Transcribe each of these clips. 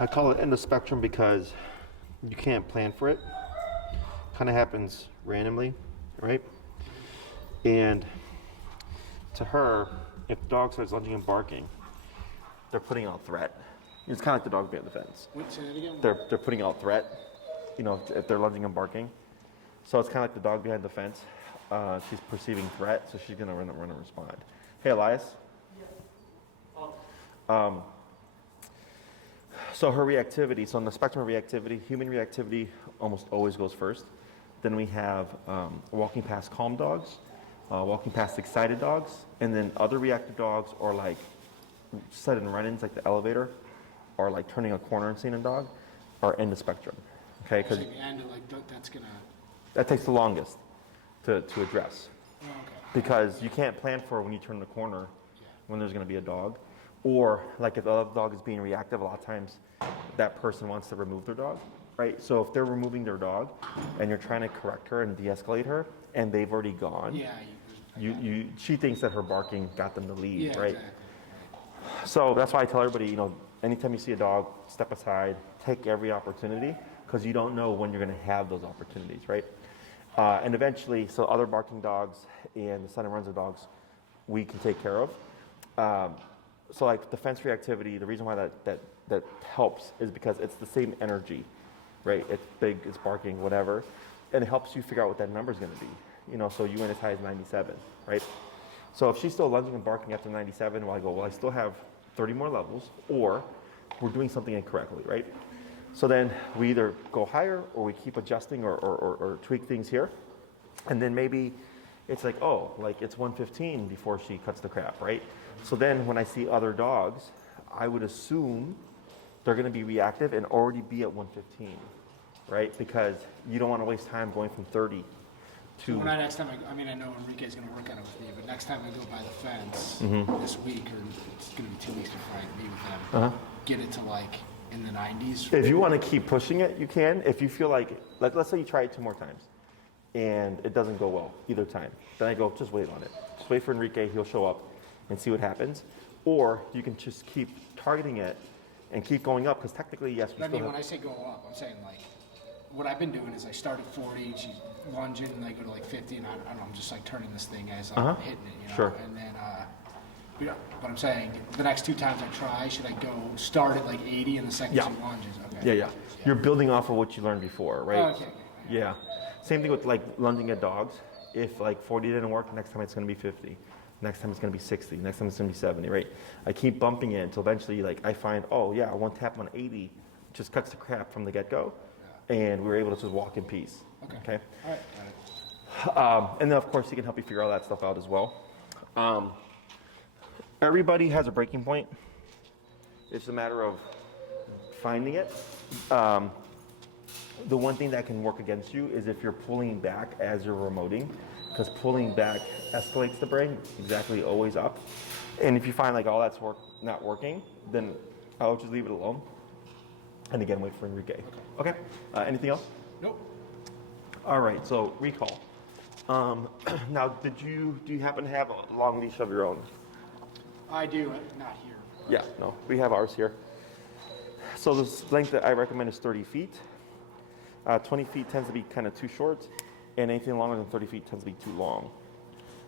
I call it end of spectrum because you can't plan for it. Kind of happens randomly, right? And to her, if the dog starts lunging and barking, they're putting out threat. It's kind of like the dog behind the fence. Wait, say that again? They're putting out threat, you know, if they're lunging and barking. So it's kind of like the dog behind the fence. She's perceiving threat, so she's gonna run and respond. Hey, Elias. So her reactivity, so on the spectrum of reactivity, human reactivity almost always goes first. Then we have walking past calm dogs, walking past excited dogs, and then other reactive dogs or like sudden run-ins like the elevator, or like turning a corner and seeing a dog, are end of spectrum. Okay, because that takes the longest to address. Oh, okay. Because you can't plan for when you turn the corner when there's going to be a dog. Or like if the other dog is being reactive, a lot of times that person wants to remove their dog, right? So if they're removing their dog and you're trying to correct her and de-escalate her and they've already gone, she thinks that her barking got them to leave, right? Exactly. So that's why I tell everybody, you know, anytime you see a dog, step aside, take every opportunity, because you don't know when you're going to have those opportunities, right? And eventually, so other barking dogs and the sudden runs of dogs, we can take care of. So like defense reactivity, the reason why that helps is because it's the same energy, right? It's big, it's barking, whatever, and it helps you figure out what that number is going to be. You know, so you went as high as 97, right? So if she's still lunging and barking after 97, well, I go, well, I still have 30 more levels, or we're doing something incorrectly, right? So then we either go higher, or we keep adjusting or tweak things here, and then maybe it's like, oh, like it's 115 before she cuts the crap, right? So then when I see other dogs, I would assume they're going to be reactive and already be at 115, right? Because you don't want to waste time going from 30 to... So when next time, I mean, I know Enrique's going to work on it with me, but next time I go by the fence this week, or it's going to be 2 weeks before I meet with them, get it to like in the 90s. If you want to keep pushing it, you can. If you feel like let's say you try it 2 more times and it doesn't go well either time, then I go, just wait on it. Just wait for Enrique, he'll show up and see what happens. Or you can just keep targeting it and keep going up, because technically, yes, we But I mean, when I say go up, I'm saying like, what I've been doing is I start at 40 and she's lunging and I go to like 50 and I don't know, I'm just like turning this thing as I'm hitting it, you know? Sure. And then, but I'm saying the next 2 times I try, should I go start at like 80 and the second 2 lunges? Okay. Yeah. You're building off of what you learned before, right? Okay. Yeah. Same thing with like lunging at dogs. If like 40 didn't work, next time it's going to be 50. Next time it's going to be 60. Next time it's going to be 70, right? I keep bumping it until eventually like I find, oh yeah, one tap on 80 just cuts the crap from the get-go. And we were able to just walk in peace. Okay? All right, got it. And then of course he can help you figure all that stuff out as well. Everybody has a breaking point. It's a matter of finding it. The one thing that can work against you is if you're pulling back as you're remoting, because pulling back escalates the brain, exactly, always up. And if you find like all that's not working, then I'll just leave it alone. And again, wait for Enrique. Okay. Anything else? Nope. All right, so recall. Now, do you happen to have a long leash of your own? I do, not here. Yeah, no, we have ours here. So the length that I recommend is 30 feet. 20 feet tends to be kind of too short, and anything longer than 30 feet tends to be too long.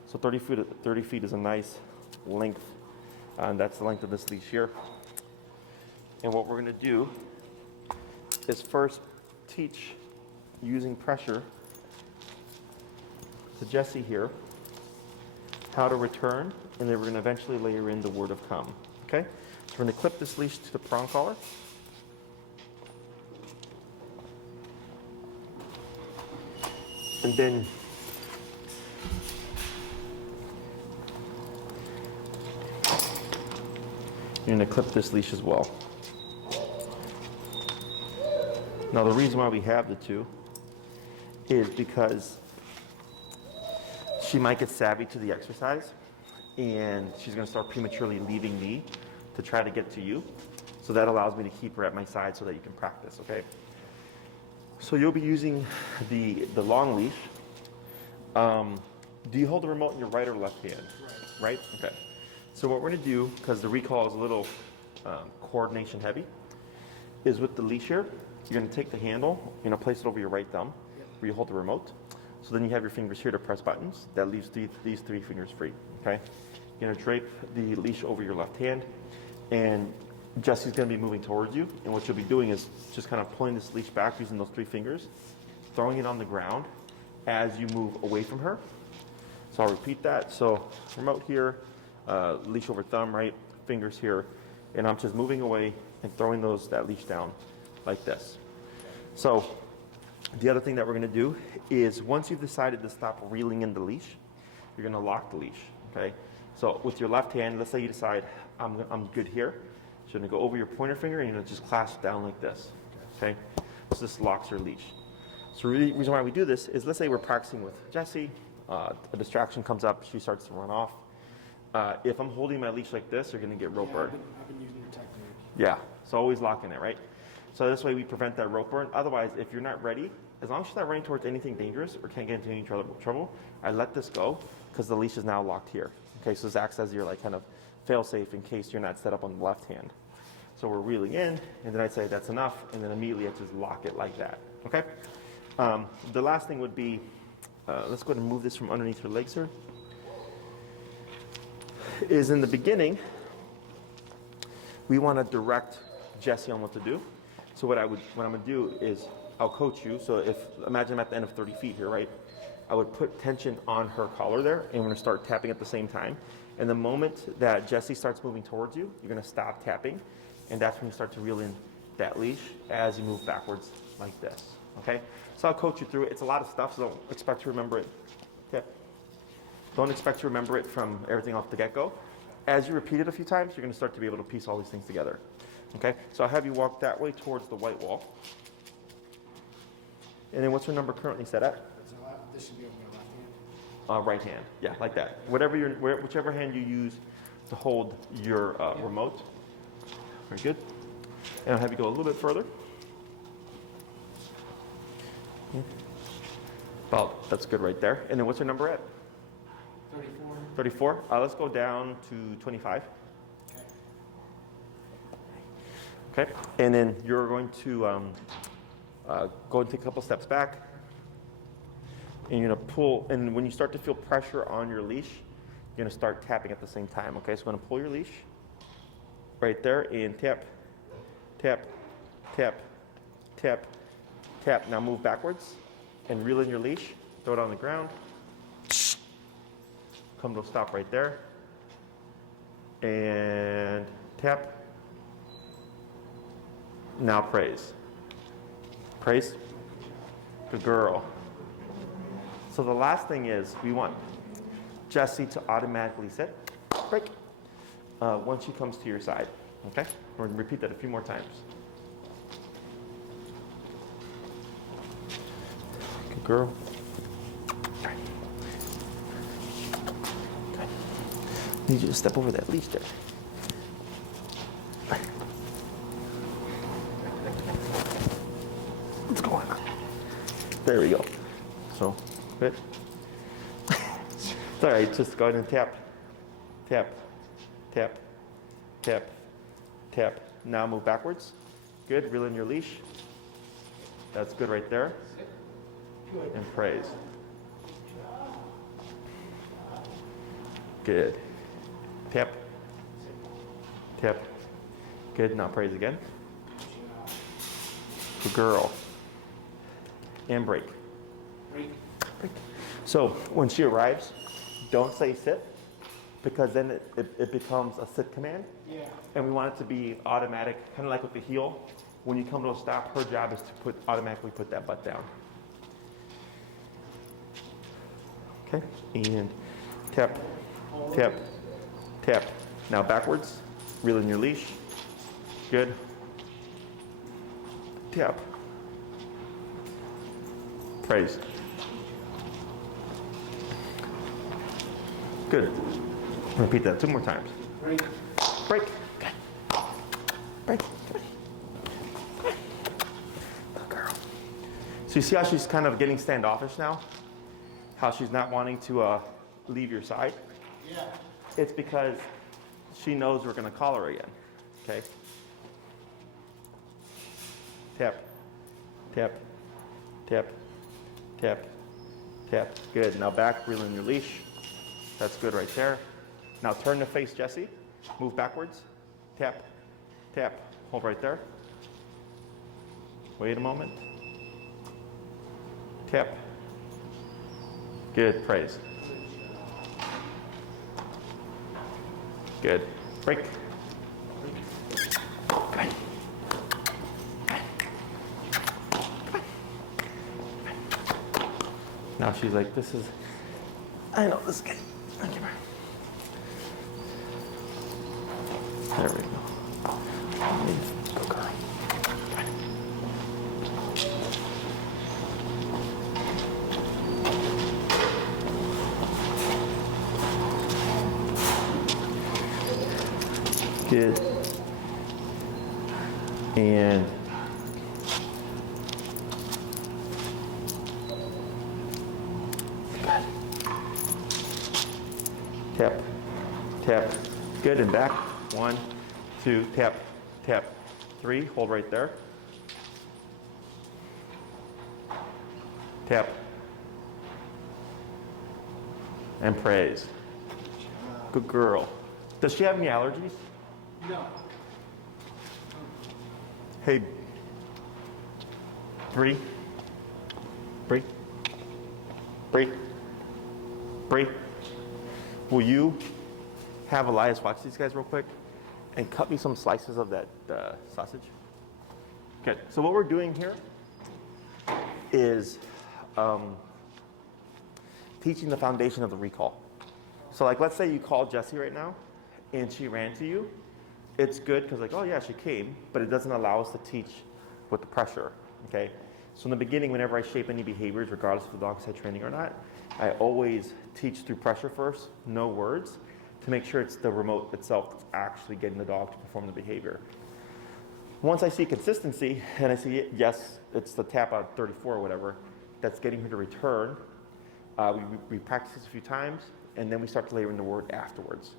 So 30 feet is a nice length, and that's the length of this leash here. And what we're going to do is first teach using pressure to Jessie here how to return, and then we're going to eventually layer in the word of come. Okay? So we're going to clip this leash to the prong collar. And then you're going to clip this leash as well. Now the reason why we have the two is because she might get savvy to the exercise and she's going to start prematurely leaving me to try to get to you. So that allows me to keep her at my side so that you can practice, okay? So you'll be using the long leash. Do you hold the remote in your right or left hand? Right? Okay. So what we're going to do, because the recall is a little coordination heavy, is with the leash here, you're going to take the handle, place it over your right thumb where you hold the remote. So then you have your fingers here to press buttons. That leaves these 3 fingers free, okay? You're going to drape the leash over your left hand, and Jessie's going to be moving towards you. And what you'll be doing is just kind of pulling this leash back using those 3 fingers, throwing it on the ground as you move away from her. So I'll repeat that. So remote here, leash over thumb, right? Fingers here. And I'm just moving away and throwing that leash down like this. So the other thing that we're going to do is once you've decided to stop reeling in the leash, you're going to lock the leash, okay? So with your left hand, let's say you decide, I'm good here. So you're going to go over your pointer finger and you're going to just clasp down like this, okay? So this locks your leash. So the reason why we do this is, let's say we're practicing with Jessie, a distraction comes up, she starts to run off. If I'm holding my leash like this, you're going to get rope burn. I've been using your technique. Yeah, so always locking it, right? So this way we prevent that rope burn. Otherwise, if you're not ready, as long as she's not running towards anything dangerous or can't get into any trouble, I let this go because the leash is now locked here. Okay, so this acts as your kind of fail-safe in case you're not set up on the left hand. So we're reeling in, and then I say that's enough, and then immediately I just lock it like that. Okay. The last thing would be, let's go ahead and move this from underneath her legs here. Is in the beginning, we want to direct Jessie on what to do. So what I'm going to do is I'll coach you. So imagine I'm at the end of 30 feet here, right? I would put tension on her collar there, and we're going to start tapping at the same time. And the moment that Jessie starts moving towards you, you're going to stop tapping, and that's when you start to reel in that leash as you move backwards like this. Okay? So I'll coach you through it. It's a lot of stuff, so don't expect to remember it. Okay? Don't expect to remember it from everything off the get-go. As you repeat it a few times, you're going to start to be able to piece all these things together. Okay? So I'll have you walk that way towards the white wall. And then what's your number currently set at? This should be over my left hand. Right hand. Yeah, like that. Whichever hand you use to hold your remote. Very good. And I'll have you go a little bit further. Well, that's good right there. And then what's your number at? 34. 34? Let's go down to 25. Okay. And then you're going to go and take a couple steps back. And you're going to pull. And when you start to feel pressure on your leash, you're going to start tapping at the same time. Okay, so I'm going to pull your leash right there and tap, tap, tap, tap, tap. Now move backwards and reel in your leash. Throw it on the ground. Come to a stop right there. And tap. Now praise. Praise. Good girl. So the last thing is we want Jessie to automatically sit, break, once she comes to your side. Okay? We're going to repeat that a few more times. Good girl. Okay. Okay. I need you to step over that leash there. What's going on? There we go. So, good. It's all right, just go ahead and tap, tap, tap, tap, tap. Now move backwards. Good, reel in your leash. That's good right there. And praise. Good. Tap, tap. Good, now praise again. Good girl. And break. Break. So when she arrives, don't say sit, because then it becomes a sit command. Yeah. And we want it to be automatic, kind of like with the heel. When you come to a stop, her job is to automatically put that butt down. Okay, and tap, tap, tap. Now backwards, reel in your leash. Good. Tap. Praise. Good. Repeat that 2 more times. Break. Break. Okay. Break. Good girl. So you see how she's kind of getting standoffish now? How she's not wanting to leave your side? Yeah. It's because she knows we're going to call her again. Okay? tap, tap, tap, tap, tap. Good. Now back, reel in your leash. That's good right there. Now turn to face Jessie. Move backwards. Tap, tap. Hold right there. Wait a moment. Tap. Good. Praise. Good. Break. Good. Now she's like, this is, I know this guy. Give her. There we go. Good girl. Good. And good. Tap, tap. Good, and back. 1, 2, tap, tap. 3, hold right there. Tap. And praise. Good girl. Does she have any allergies? No. Hey, Bree. Bree. Bree. Bree. Will you have Elias watch these guys real quick and cut me some slices of that sausage? Okay, so what we're doing here is teaching the foundation of the recall. So like, let's say you call Jessie right now and she ran to you. It's good because like, oh yeah, she came, but it doesn't allow us to teach with the pressure, okay? So in the beginning, whenever I shape any behaviors, regardless if the dog's had training or not, I always teach through pressure first, no words, to make sure it's the remote itself that's actually getting the dog to perform the behavior. Once I see consistency, and I see, yes, it's the tap out 34 or whatever, that's getting her to return, we practice this a few times, and then we start to layer in the word afterwards.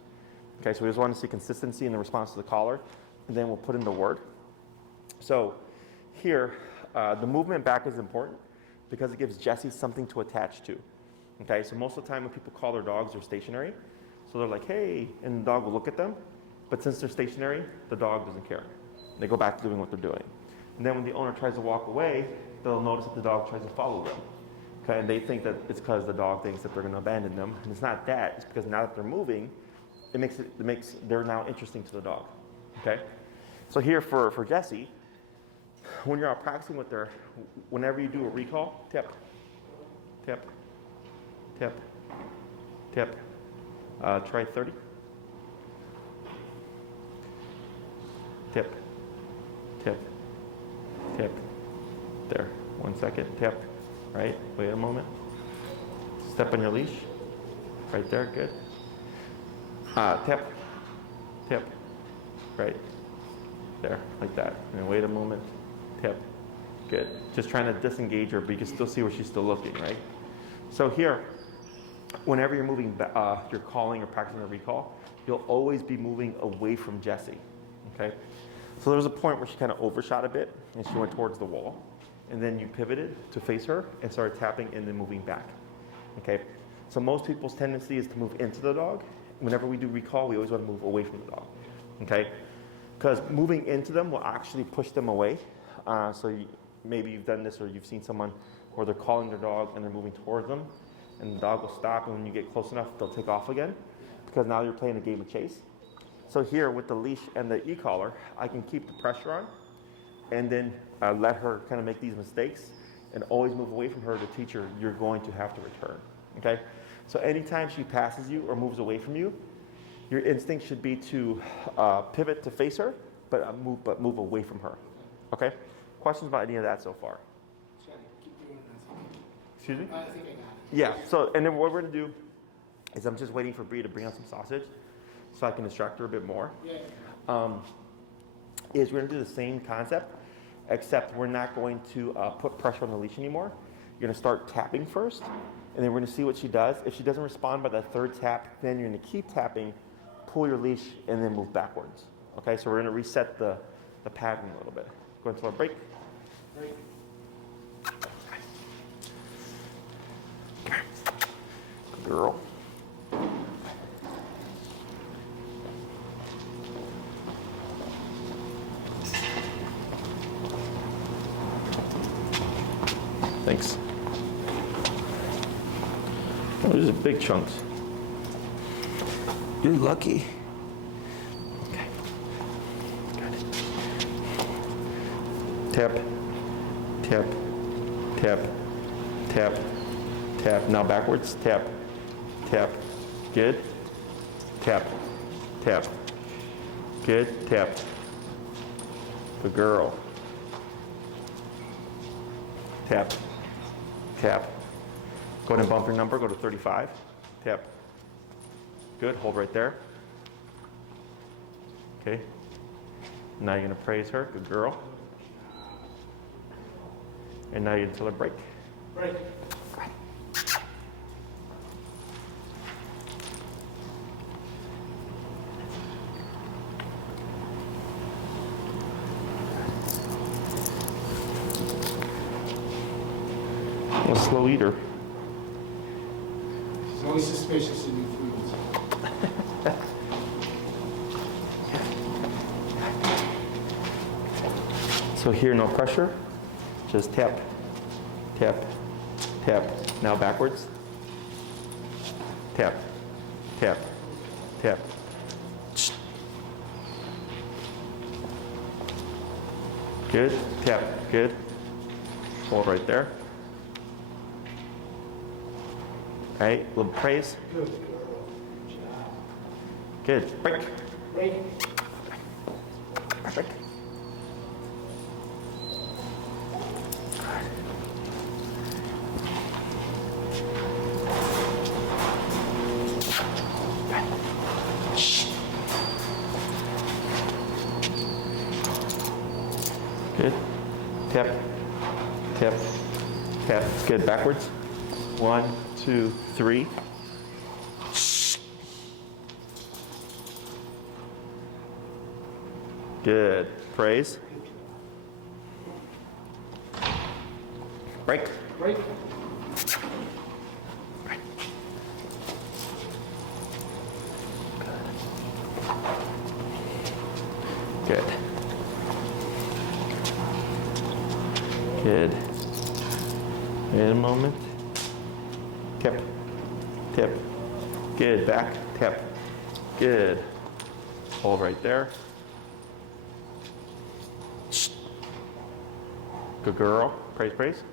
Okay, so we just want to see consistency in the response to the caller, and then we'll put in the word. So here, the movement back is important because it gives Jessie something to attach to. Okay, so most of the time when people call their dogs, they're stationary. So they're like, hey, and the dog will look at them. But since they're stationary, the dog doesn't care. They go back to doing what they're doing. And then when the owner tries to walk away, they'll notice that the dog tries to follow them. Okay, and they think that it's because the dog thinks that they're going to abandon them. And it's not that. It's because now that they're moving, they're now interesting to the dog. Okay? So here for Jessie, when you're out practicing with her, whenever you do a recall, tap, tap, tap, tap. Try 30. Tap, tap, tap. There. 1 second. Tap. Right. Wait a moment. Step on your leash. Right there. Good. Tap, tap. Right. There. Like that. And wait a moment. Tap. Good. Just trying to disengage her, but you can still see where she's still looking, right? So here, whenever you're moving, you're calling or practicing a recall, you'll always be moving away from Jessie, okay? So there was a point where she kind of overshot a bit and she went towards the wall, and then you pivoted to face her and started tapping and then moving back, okay? So most people's tendency is to move into the dog. Whenever we do recall, we always want to move away from the dog, okay? Because moving into them will actually push them away. Maybe you've done this or you've seen someone where they're calling their dog and they're moving towards them, and the dog will stop, and when you get close enough, they'll take off again, because now you're playing a game of chase. So here with the leash and the e-collar, I can keep the pressure on, and then let her kind of make these mistakes, and always move away from her to teach her you're going to have to return, okay? So anytime she passes you or moves away from you, your instinct should be to pivot to face her, but move away from her, okay? Questions about any of that so far? Keep doing it. Excuse me? I think I got it. Yeah, so, and then what we're gonna do is I'm just waiting for Bree to bring out some sausage so I can distract her a bit more. Yeah. Is we're gonna do the same concept, except we're not going to put pressure on the leash anymore. You're gonna start tapping first, and then we're gonna see what she does. If she doesn't respond by that third tap, then you're gonna keep tapping, pull your leash, and then move backwards. Okay, so we're gonna reset the pattern a little bit. Go into our break. Break. Good girl. Thanks. Oh, these are big chunks. You're lucky. Okay. Got it. Tap, tap, tap, tap, tap. Now backwards. Tap, tap. Good. Tap, tap. Good. Tap. Good girl. Tap, tap. Go ahead and bump your number. Go to 35. Tap. Good. Hold right there. Okay. Now you're going to praise her. Good girl. And now you're going to tell her break. Break. A slow eater. She's always suspicious of new foods. So here, no pressure. Just tap, tap, tap. Now backwards. Tap, tap, tap. Good. Tap. Good. Hold right there. All right. Little praise. Good girl. Good job. Good. Break. Break. Perfect. Good. Tap, tap, tap. Good. Backwards. 1, 2, 3. Good. Praise. Break. Break. Good. Good. Wait a moment. Tap. Tap. Good. Back. Tap. Good. Hold right there. Good girl. Praise, praise.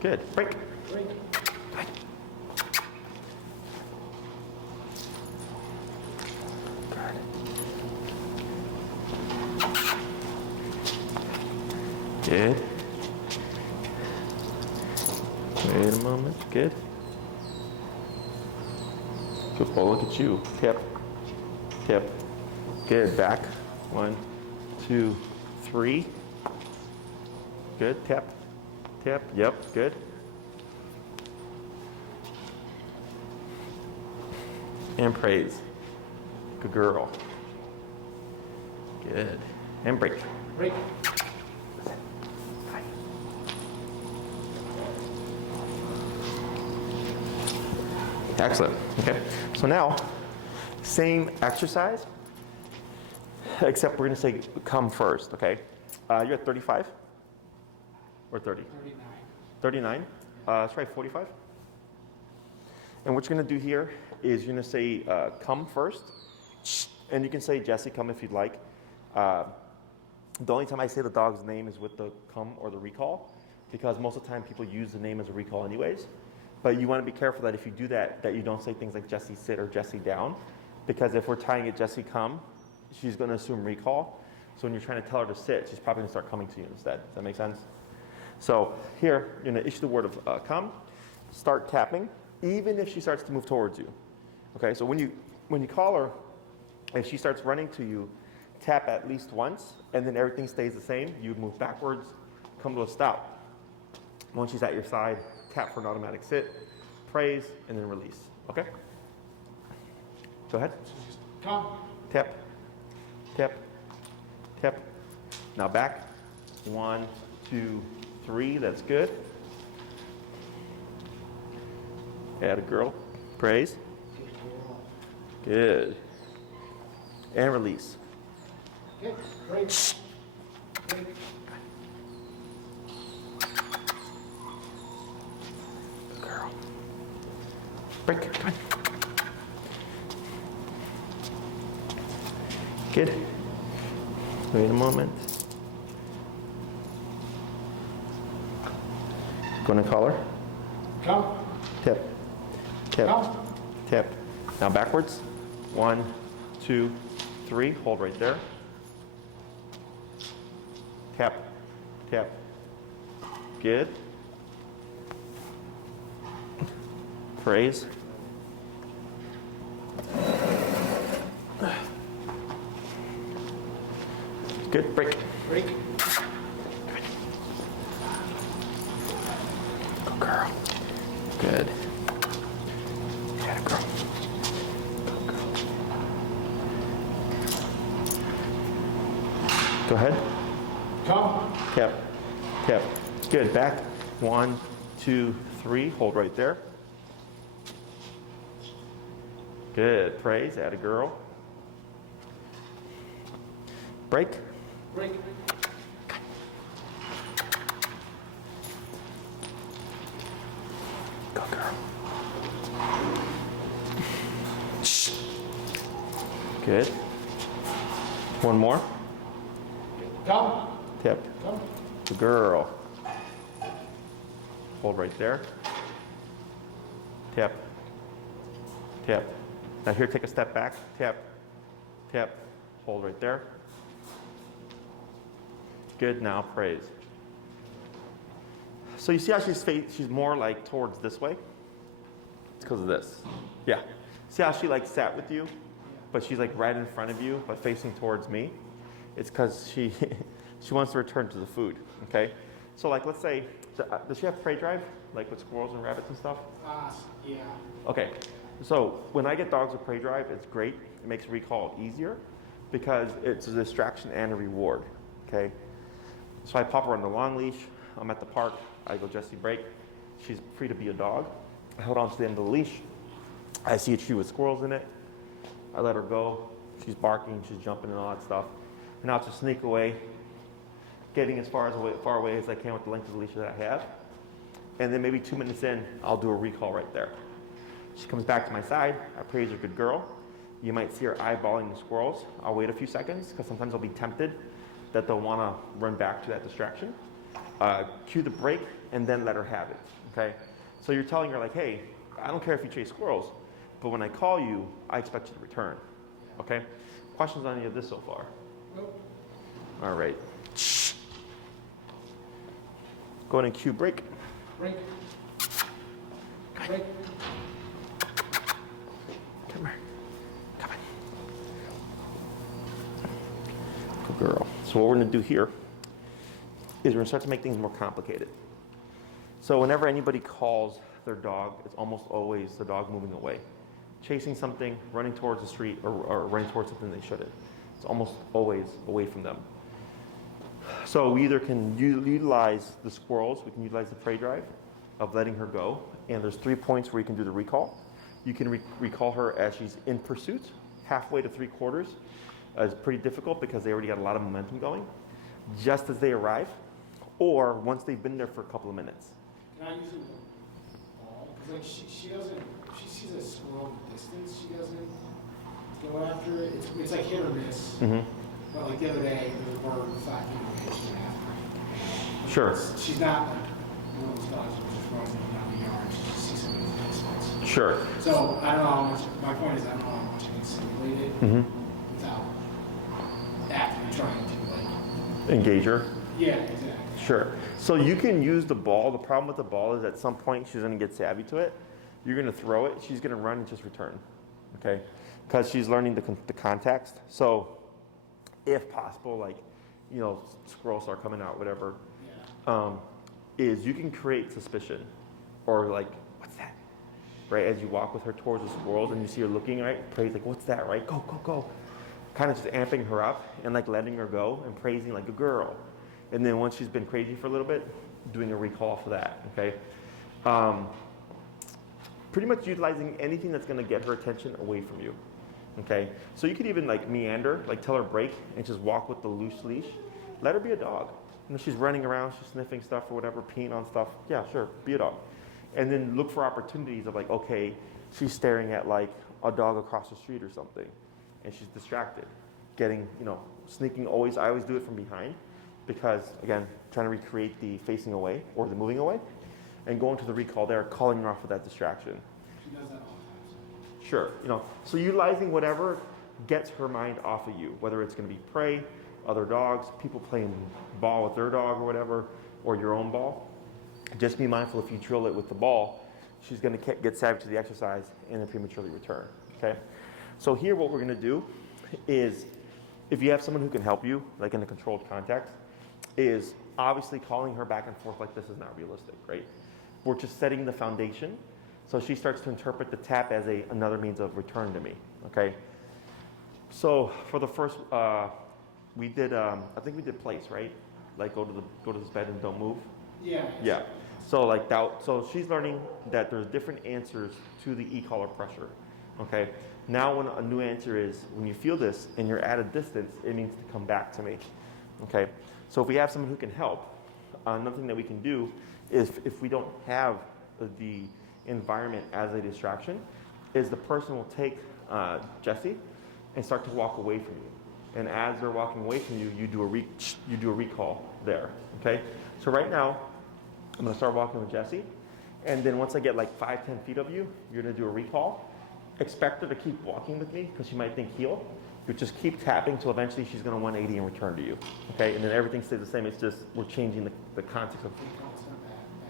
Good. Break. Break. Good. Wait a moment. Good. Good boy. Look at you. Tap. Tap. Good. Back. 1, 2, 3. Good. Tap. Tap. Yep. Good. And praise. Good girl. Good. And break. Break. Excellent. Okay. So now, same exercise, except we're going to say come first. Okay. You're at 35 or 30? 39. 39. Let's try 45. And what you're going to do here is you're going to say come first, and you can say Jessie, come if you'd like. The only time I say the dog's name is with the come or the recall, because most of the time people use the name as a recall anyways. But you want to be careful that if you do that, that you don't say things like Jessie sit or Jessie down, because if we're tying it Jessie come, she's going to assume recall. So when you're trying to tell her to sit, she's probably going to start coming to you instead. Does that make sense? So here, you're going to issue the word of come, start tapping, even if she starts to move towards you. Okay, so when you call her, if she starts running to you, tap at least once, and then everything stays the same. You move backwards, come to a stop. Once she's at your side, tap for an automatic sit, praise, and then release. Okay? Go ahead. So just come. Tap, tap, tap. Now back, 1, 2, 3. That's good. Add a girl. Praise. Good. And release. Okay, break. Break. Good girl. Break. Come on. Good. Wait a moment. Going to collar. Come. Tip. Tip. Come. Tip. Now backwards. 1, 2, 3. Hold right there. Tap. Tap. Good. Praise. Good. Break. Break. Go girl. Good. Yeah, girl. Go girl. Go ahead. Come. Tap. Tap. Good. Back. 1, 2, 3. Hold right there. Good. Praise. Add a girl. Break. Break. Go girl. Good. One more. Come. Tip. Come. The girl. Hold right there. Tip. Tip. Now here, take a step back. Tip. Tip. Hold right there. Good. Now praise. So you see how she's more like towards this way? It's because of this. Yeah. See how she like sat with you, but she's like right in front of you, but facing towards me? It's because she wants to return to the food. Okay. So like, let's say, does she have prey drive, like with squirrels and rabbits and stuff? Yeah. Okay. So when I get dogs with prey drive, it's great. It makes recall easier because it's a distraction and a reward. Okay. So I pop her on the long leash. I'm at the park. I go, Jessie, break. She's free to be a dog. I hold on to the end of the leash. I see a tree with squirrels in it. I let her go. She's barking, she's jumping and all that stuff. And I'll just sneak away, getting as far away as I can with the length of the leash that I have. And then maybe 2 minutes in, I'll do a recall right there. She comes back to my side. I praise her, good girl. You might see her eyeballing the squirrels. I'll wait a few seconds because sometimes I'll be tempted that they'll want to run back to that distraction. Cue the break and then let her have it, okay? So you're telling her like, hey, I don't care if you chase squirrels, but when I call you, I expect you to return, okay? Questions on any of this so far? Nope. All right. Go ahead and cue break. Break. Break. Come here. Come on. Good girl. So what we're going to do here is we're going to start to make things more complicated. So whenever anybody calls their dog, it's almost always the dog moving away. Chasing something, running towards the street, or running towards something they shouldn't. It's almost always away from them. So we either can utilize the squirrels, we can utilize the prey drive of letting her go, and there's 3 points where you can do the recall. You can recall her as she's in pursuit, halfway to 3/4 is pretty difficult because they already got a lot of momentum going, just as they arrive, or once they've been there for a couple of minutes. Can I use a ball? Because like she doesn't, if she sees a squirrel in the distance, she doesn't go after it. It's like hit or miss. Mm-hmm. But like the other day, there was a bird 5 feet away, she went after it. Sure. She's not like one of those dogs who's just running down the yard. She just sees something in the distance. Sure. So I don't know how much, my point is I don't know how much I can simulate it without actively trying to like. Engage her. Yeah, exactly. Sure. So you can use the ball. The problem with the ball is at some point she's going to get savvy to it. You're going to throw it. She's going to run and just return. Okay? Because she's learning the context. So if possible, like, you know, squirrels start coming out, whatever, is you can create suspicion or like, what's that? Right? As you walk with her towards the squirrels and you see her looking, right? Praise like, what's that, right? Go, go, go. Kind of just amping her up and like letting her go and praising like a girl. And then once she's been crazy for a little bit, doing a recall for that, okay? Pretty much utilizing anything that's gonna get her attention away from you, okay? So you could even like meander, like tell her break and just walk with the loose leash. Let her be a dog. You know, she's running around, she's sniffing stuff or whatever, peeing on stuff. Yeah, sure, be a dog. And then look for opportunities of like, okay, she's staring at like a dog across the street or something and she's distracted. Getting, you know, sneaking always, I always do it from behind because again, trying to recreate the facing away or the moving away and going to the recall there, calling her off of that distraction. She does that all the time. So. Sure, you know, so utilizing whatever gets her mind off of you, whether it's gonna be prey, other dogs, people playing ball with their dog or whatever, or your own ball. Just be mindful if you drill it with the ball, she's gonna get savvy to the exercise and then prematurely return, okay? So here what we're gonna do is, if you have someone who can help you, like in a controlled context, is obviously calling her back and forth like this is not realistic, right? We're just setting the foundation. So she starts to interpret the tap as another means of return to me, okay? So for the first, we did, I think we did place, right? Like go to this bed and don't move. Yeah. Yeah. So like that, so she's learning that there's different answers to the e-collar pressure, okay? Now when a new answer is, when you feel this and you're at a distance, it means to come back to me, okay? So if we have someone who can help, another thing that we can do is if we don't have the environment as a distraction, is the person will take Jessie and start to walk away from you. And as they're walking away from you, you do a recall there, okay? So right now, I'm gonna start walking with Jessie, and then once I get like 5-10 feet of you, you're gonna do a recall. Expect her to keep walking with me because she might think heel. You just keep tapping till eventually she's gonna 180 and return to you, okay? And then everything stays the same. It's just we're changing the context of.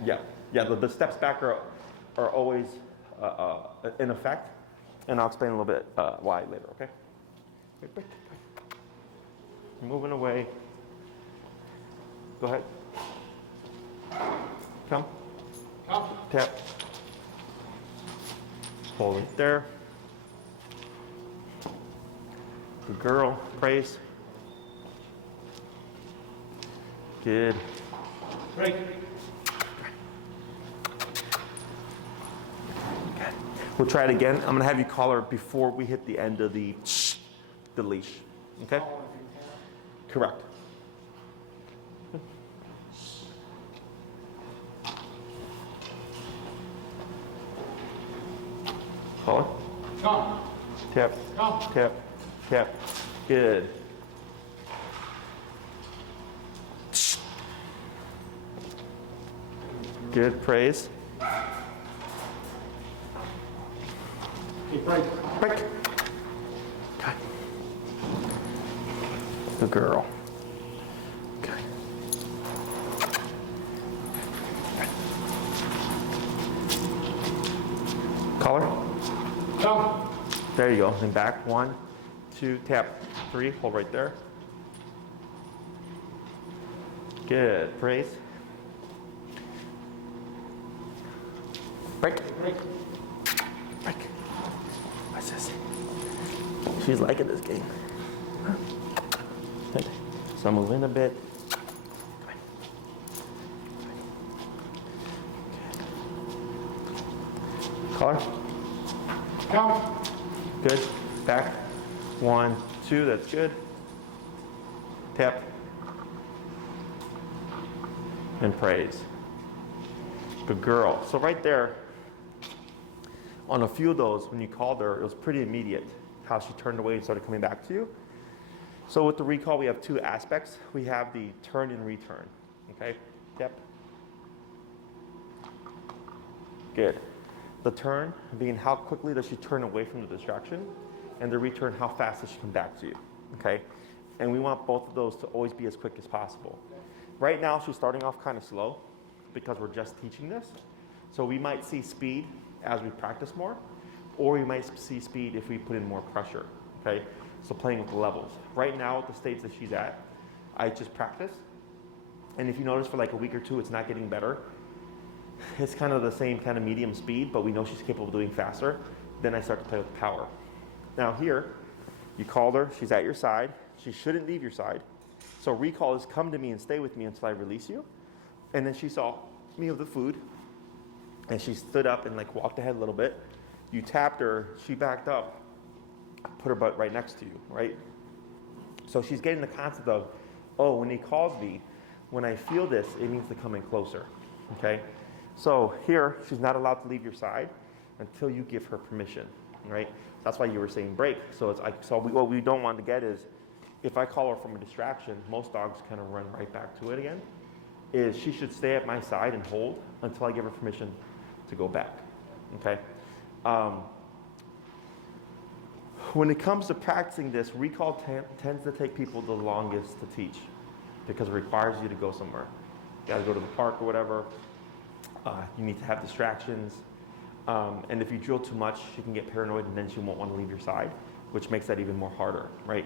Yeah, the steps back are always in effect, and I'll explain a little bit why later, okay? Wait. Moving away. Go ahead. Come. Tap. Hold it there. Good girl. Praise. Good. Break. Good. We'll try it again. I'm going to have you call her before we hit the end of the leash. Okay? Correct. Call her. Come. Tap. Come. Tap. Tap. Good. Good. Praise. Hey, break. Break. Okay. Good girl. Okay. Collar. Come. There you go. And back. 1, 2, tap. 3. Hold right there. Good. Praise. Break. Break. Break. What's this? She's liking this game. Good. So I'll move in a bit. Collar. Come. Good. Back. 1, 2. That's good. Tap. And praise. Good girl. So right there, on a few of those, when you called her, it was pretty immediate how she turned away and started coming back to you. So with the recall, we have 2 aspects. We have the turn and return. Okay? Yep. Good. The turn being how quickly does she turn away from the distraction, and the return, how fast does she come back to you. Okay? And we want both of those to always be as quick as possible. Right now, she's starting off kind of slow because we're just teaching this. So we might see speed as we practice more, or we might see speed if we put in more pressure, okay? So playing with the levels. Right now, at the stage that she's at, I just practice. And if you notice for like a week or 2, it's not getting better. It's kind of the same kind of medium speed, but we know she's capable of doing faster. Then I start to play with power. Now here, you called her, she's at your side. She shouldn't leave your side. So recall is come to me and stay with me until I release you. And then she saw me with the food, and she stood up and like walked ahead a little bit. You tapped her, she backed up, put her butt right next to you, right? So she's getting the concept of, oh, when he calls me, when I feel this, it means to come in closer, okay? So here, she's not allowed to leave your side until you give her permission, right? That's why you were saying break. So it's like, what we don't want to get is, if I call her from a distraction, most dogs kind of run right back to it again, is she should stay at my side and hold until I give her permission to go back, okay? When it comes to practicing this, recall tends to take people the longest to teach because it requires you to go somewhere. You gotta go to the park or whatever. You need to have distractions. And if you drill too much, she can get paranoid and then she won't want to leave your side, which makes that even more harder, right?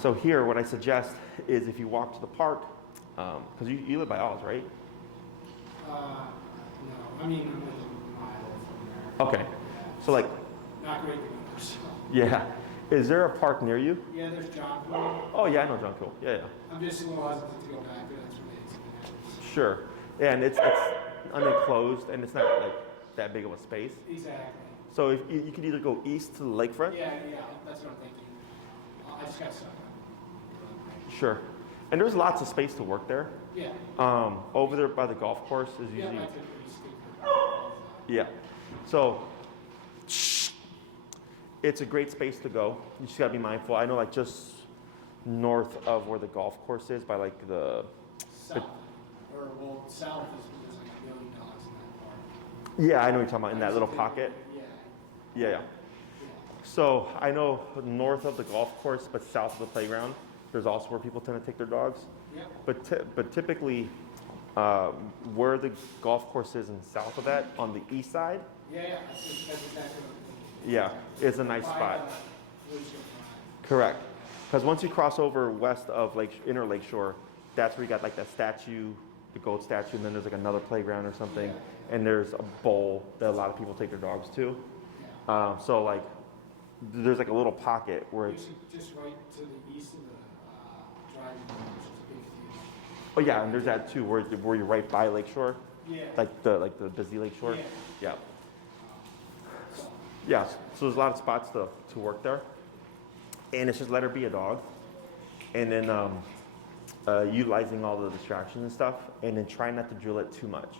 So here, what I suggest is if you walk to the park, because you live by Oz, right? No, I mean, I'm within a mile from there. Okay. So like, Not great to go there, so. yeah. Is there a park near you? Yeah, there's John Poole. Oh yeah, I know John Cole. Yeah. I'm just a little hesitant to go back there. That's really it. Sure. Yeah, and it's unenclosed and it's not like that big of a space. Exactly. So if you could either go east to the lakefront. Yeah, that's what I'm thinking. I just got stuck. Sure. And there's lots of space to work there. Yeah. Over there by the golf course is Yeah, usually. I took pretty steep. Yeah. So it's a great space to go. You just gotta be mindful. I know like just north of where the golf course is by like the. South. South is like a million dogs in that park. Yeah, I know what you're talking about in that little pocket. Yeah. Yeah. So I know north of the golf course, but south of the playground, there's also where people tend to take their dogs. Yep. But typically, where the golf course is and south of that, on the east side, Yeah, that's exactly what I'm thinking. yeah, is a nice By, spot. Windshield Drive. Correct. Because once you cross over west of Inner Lakeshore, that's where you got like that statue, the goat statue, and then there's like another playground or something, and there's a bowl that a lot of people take their dogs to. Yeah. So like, there's like a little pocket where You it's. should just right to the east of the driving range, which is a big deal. Oh yeah, and there's that too, where you're right by Lakeshore, Yeah. like the busy Lakeshore. Yeah. Yeah. Yeah. So there's a lot of spots to work there, and it's just let her be a dog, and then utilizing all the distractions and stuff, and then try not to drill it too much.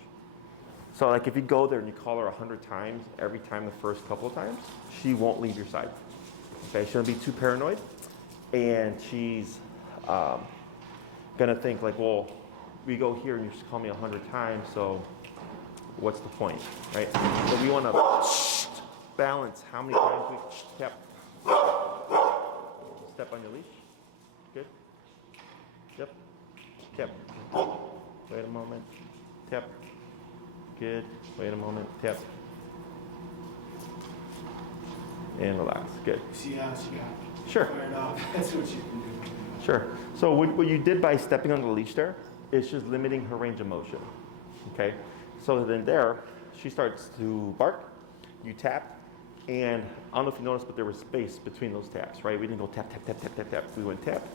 So like if you go there and you call her 100 times, every time the first couple of times, she won't leave your side. Okay, she won't be too paranoid, and she's gonna think like, well, we go here and you just call me 100 times, so what's the point, right? So we want to balance how many times we step on your leash. Good. Yep. Tap. Wait a moment. Tap. Good. Wait a moment. Tap. And relax. Good. See how she got Sure. fired up. That's what she's been doing. Sure. So what you did by stepping on the leash there is just limiting her range of motion. Okay? So then there, she starts to bark, you tap, and I don't know if you noticed, but there was space between those taps, right? We didn't go tap, tap, tap, tap, tap, tap. We went tap,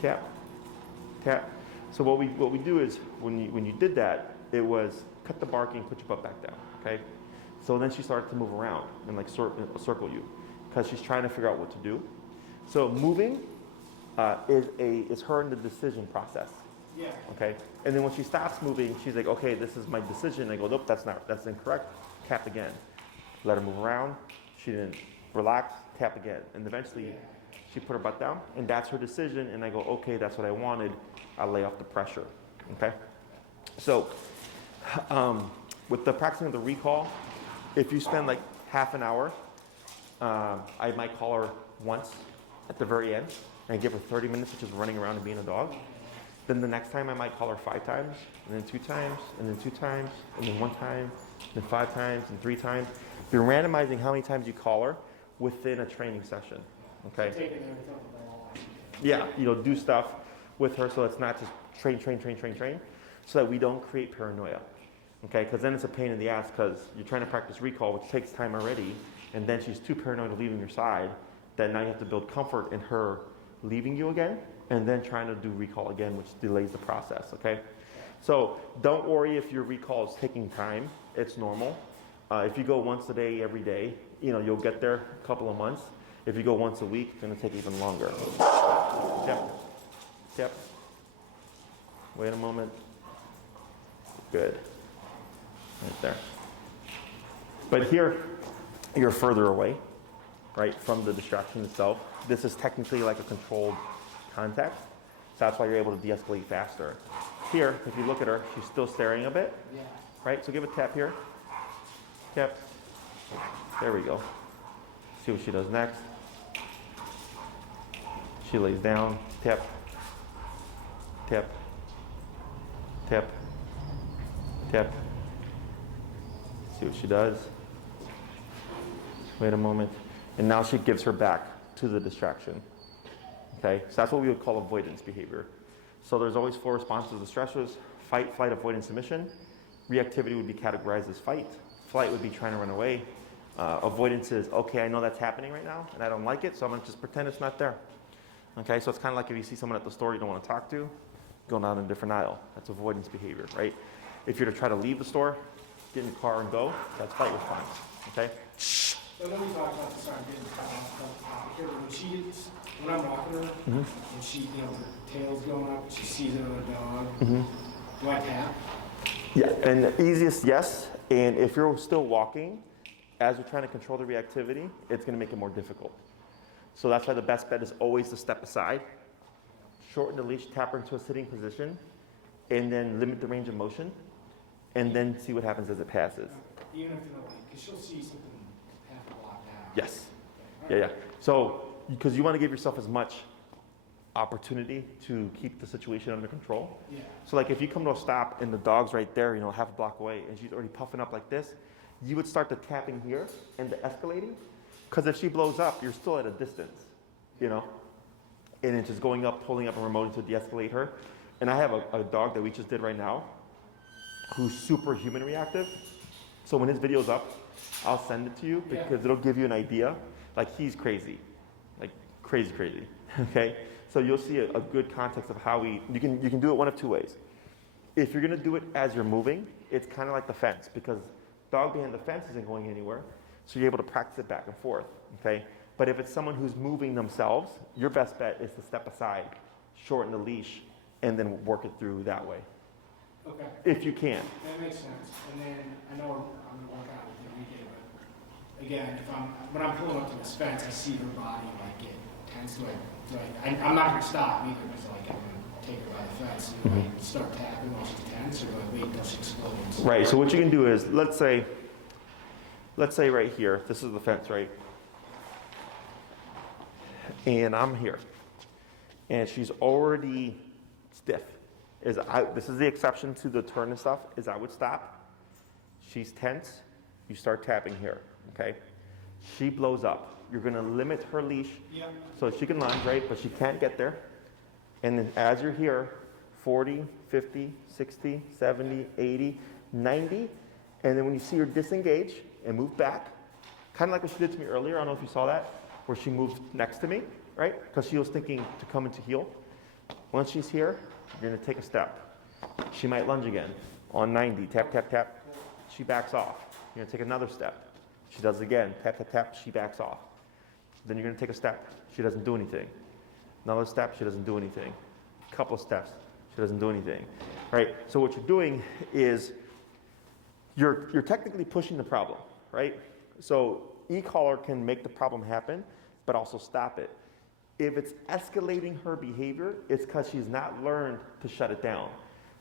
tap, tap. So what we do is when you did that, it was cut the barking, put your butt back down, okay? So then she started to move around and like circle you because she's trying to figure out what to do. So moving is her in the decision process. Yeah. Okay, and then when she stops moving, she's like, okay, this is my decision. I go, nope, that's incorrect. Tap again. Let her move around. She didn't relax. Tap again, and eventually, she put her butt down, and that's her decision. And I go, okay, that's what I wanted. I'll lay off the pressure. Okay, so with the practicing of the recall, if you spend like half an hour, I might call her once at the very end and give her 30 minutes of just running around and being a dog. Then the next time I might call her 5 times, and then 2 times, and then 2 times, and then 1 time, and then 5 times, and 3 times. You're randomizing how many times you call her within a training session, okay? Taking everything with the ball. Yeah, do stuff with her so it's not just train, so that we don't create paranoia, okay? Because then it's a pain in the ass because you're trying to practice recall, which takes time already, and then she's too paranoid of leaving your side that now you have to build comfort in her leaving you again, and then trying to do recall again, which delays the process, okay? So don't worry if your recall is taking time. It's normal. If you go once a day, every day, you'll get there a couple of months. If you go once a week, it's going to take even longer. Yep. Wait a moment. Good. Right there. But here, you're further away, right, from the distraction itself. This is technically like a controlled contact. So that's why you're able to de-escalate faster. Here, if you look at her, she's still staring a bit. Yeah. Right? So give a tap here. Tap. There we go. See what she does next. She lays down. Tap. Tap. Tap. Tap. See what she does. Wait a moment. And now she gives her back to the distraction. Okay? So that's what we would call avoidance behavior. So there's always 4 responses to stressors: fight, flight, avoidance, submission. Reactivity would be categorized as fight. Flight would be trying to run away. Avoidance is, okay, I know that's happening right now, and I don't like it, so I'm gonna just pretend it's not there. Okay, so it's kind of like if you see someone at the store you don't want to talk to, go down a different aisle. That's avoidance behavior, right? If you're to try to leave the store, get in the car and go, that's fight response, okay? So then we talked about this, sorry, I'm getting cut off here, but when I'm walking her, when she, her tail's going up, she sees another dog, do I tap? Yeah, and the easiest, yes. And if you're still walking, as you're trying to control the reactivity, it's going to make it more difficult. So that's why the best bet is always to step aside, shorten the leash, tap her into a sitting position, and then limit the range of motion, and then see what happens as it passes. Even if because she'll see something half a block down. Yes. Yeah. So, because you want to give yourself as much opportunity to keep the situation under control. Yeah. So like if you come to a stop and the dog's right there, half a block away, and she's already puffing up like this, you would start the tapping here and the escalating. Because if she blows up, you're still at a distance, and it's just going up, pulling up, and remoting to de-escalate her. And I have a dog that we just did right now who's super human reactive. So when his video's up, I'll send it to you because it'll give you an idea. Like he's crazy, like crazy, okay? So you'll see a good context of how you can do it one of 2 ways. If you're gonna do it as you're moving, it's kind of like the fence because dog behind the fence isn't going anywhere. So you're able to practice it back and forth, okay? But if it's someone who's moving themselves, your best bet is to step aside, shorten the leash, and then work it through that way. Okay. If you can. That makes sense. And then I know I'm gonna work out with Enrique, but again, when I'm pulling up to this fence, I see her body get tense. I'm not gonna stop either because I'm gonna take her by the fence and start tapping while she's tense, or wait until she explodes. Right. So what you can do is let's say right here, this is the fence, right? And I'm here, and she's already stiff. This is the exception to the turn and stuff, is I would stop. She's tense, you start tapping here, okay? She blows up. You're gonna limit her leash so she can lunge, right? But she can't get there. And then as you're here, 40, 50, 60, 70, 80, 90, and then when you see her disengage and move back, kind of like what she did to me earlier, I don't know if you saw that, where she moved next to me, right? Because she was thinking to come into heel. Once she's here, you're gonna take a step. She might lunge again on 90, tap, tap, tap. She backs off. You're gonna take another step. She does it again, tap, tap, tap, she backs off. Then you're gonna take a step. She doesn't do anything. Another step, she doesn't do anything. A couple of steps, she doesn't do anything, right? So what you're doing is you're technically pushing the problem, right? So e-collar can make the problem happen, but also stop it. If it's escalating her behavior, it's because she's not learned to shut it down.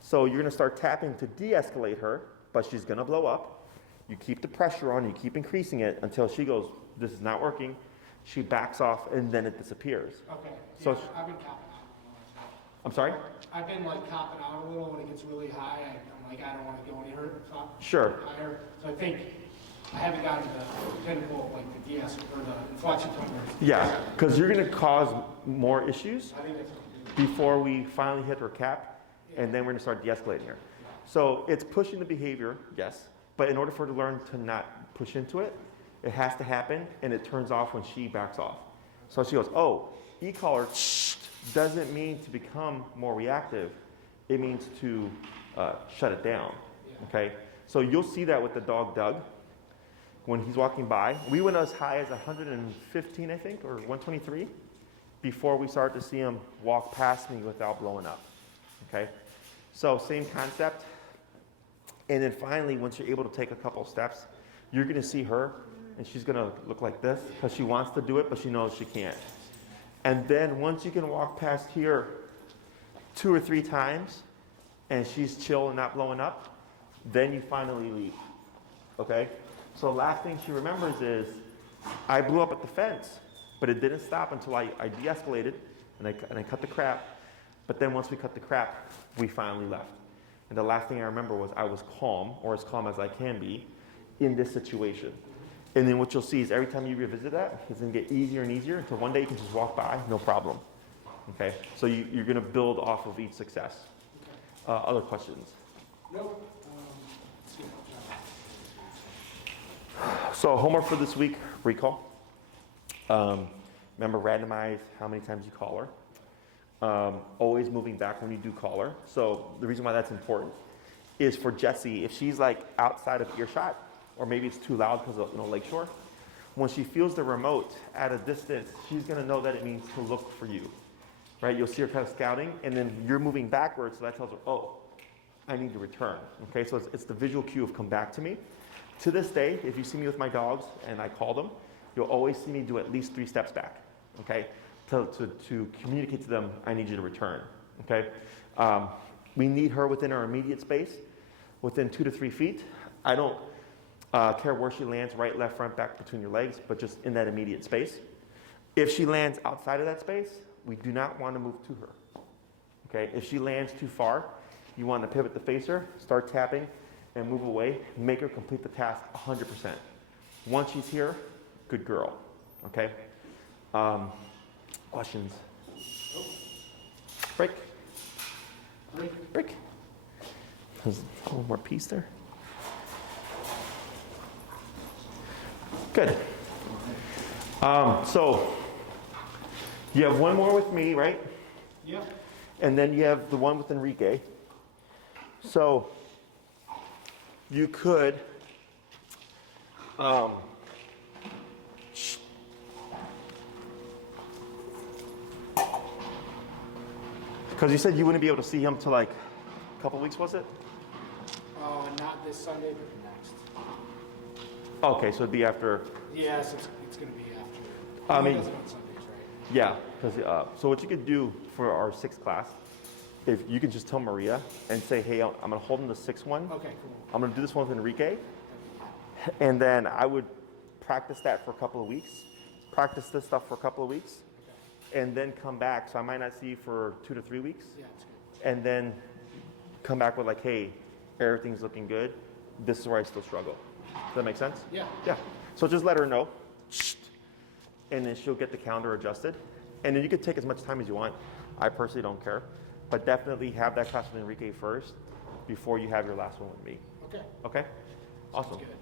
So you're gonna start tapping to de-escalate her, but she's gonna blow up. You keep the pressure on, you keep increasing it until she goes, this is not working. She backs off and then it disappears. Okay. So I've been copping out. I'm sorry? I've been copping out a little when it gets really high. I don't want to go any Sure. higher. So I think I haven't gotten to the pinnacle, the DS or the inflection point. Yeah, because you're gonna cause more issues I think that's before we finally hit her cap, and then we're gonna start de-escalating her. So it's pushing the behavior, yes, but in order for her to learn to not push into it, it has to happen, and it turns off when she backs off. So she goes, oh, e-collar, doesn't mean to become more reactive. It means to shut it down, okay? So you'll see that with the dog Doug. When he's walking by, we went as high as 115, I think, or 123, before we started to see him walk past me without blowing up, okay? So same concept. And then finally, once you're able to take a couple steps, you're gonna see her, and she's gonna look like this, because she wants to do it, but she knows she can't. And then once you can walk past here 2 or 3 times, and she's chill and not blowing up, then you finally leave, okay? So the last thing she remembers is, I blew up at the fence, but it didn't stop until I de-escalated, and I cut the crap. But then once we cut the crap, we finally left. And the last thing I remember was I was calm, or as calm as I can be, in this situation. And then what you'll see is every time you revisit that, it's gonna get easier and easier until one day you can just walk by, no problem. Okay? So you're gonna build off of each success. Other questions? Nope. So homework for this week, recall. Remember, randomize how many times you call her. Always moving back when you do call her. So the reason why that's important is for Jessie, if she's like outside of earshot, or maybe it's too loud because of lakeshore, when she feels the remote at a distance, she's gonna know that it means to look for you, right? You'll see her kind of scouting, and then you're moving backwards, so that tells her, oh, I need to return, okay? So it's the visual cue of come back to me. To this day, if you see me with my dogs and I call them, you'll always see me do at least 3 steps back, okay? To communicate to them, I need you to return, okay? We need her within our immediate space, within 2 to 3 feet. I don't care where she lands, right, left, front, back, between your legs, but just in that immediate space. If she lands outside of that space, we do not want to move to her, okay? If she lands too far, you want to pivot to face her, start tapping, and move away, make her complete the task 100%. Once she's here, good girl, okay? Questions? Break. Break. There's a little more piece there. Good. So you have one more with me, right? Yeah. And then you have the one with Enrique. So you could because you said you wouldn't be able to see him till like a couple weeks, was it? Not this Sunday, but the next. Okay, so it'd be after. Yes, it's going to be after. I mean, He does it on Sundays, right? yeah. Because so what you could do for our 6th class, if you could just tell Maria and say, hey, I'm going to hold him the 6th one. Okay, cool. I'm going to do this one with Enrique. And then I would practice that for a couple of weeks. Practice this stuff for a couple of weeks. Okay. And then come back. So I might not see you for 2 to 3 weeks. Yeah, it's good. And then come back with like, hey, everything's looking good. This is where I still struggle. Does that make sense? Yeah. Yeah. So just let her know. And then she'll get the calendar adjusted. And then you can take as much time as you want. I personally don't care. But definitely have that class with Enrique first before you have your last one with me. Okay. Okay? Awesome. Sounds good.